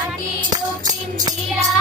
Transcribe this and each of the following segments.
মাটির পিন্দিরা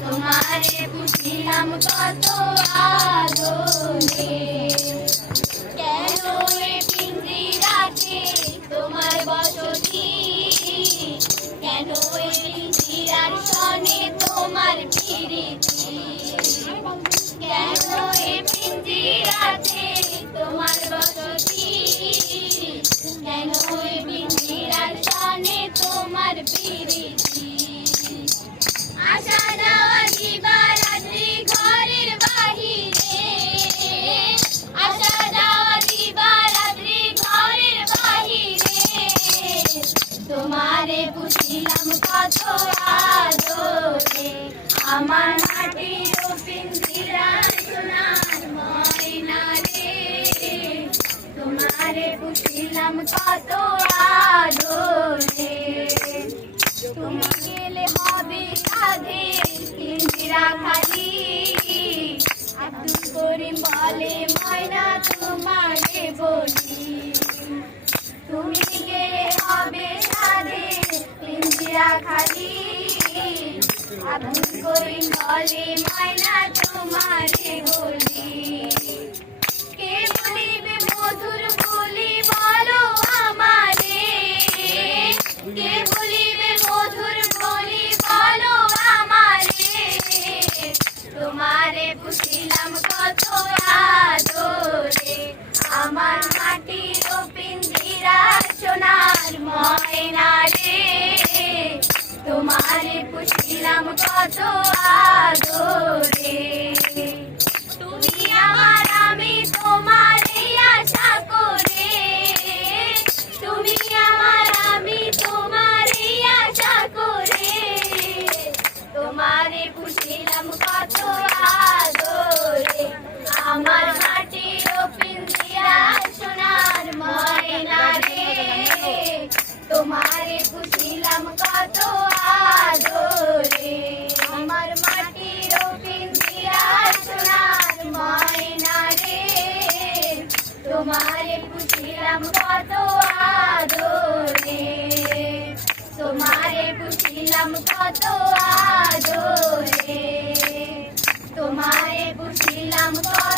তোমারে বুঝিলাম কত আদরে। কেন এ তোমার বসতি? কেন এ সনে তোমার প্রীতি? কেন এ পিঞ্জিরাতে তোমার বসতি? কেন প্রীতি আশা দিবা রাত্রি ঘরের বাহিরে আশা দিবা রাত্রি ঘরের বাহিরে তোমারে বুঝিলাম কত আদরে আমার মাটির পিঞ্জিরা সোনার ময়না রে তোমারে বুঝিলাম কত আদরে। তুমি গেলে হবে পিঞ্জিরা খালি। আব্দুল বলে, ময়না তোমারে বলি। তুমি গেলে হবে পিঞ্জিরা খালি? আব্দুল করিম বলে, ময়না তোমারে বলি। পুষিলাম কত আদরে। তোমারে পুছিলাম কত আদরে। তোমারে পুছিলাম কত আদরে। তোমারে পুছিলাম কত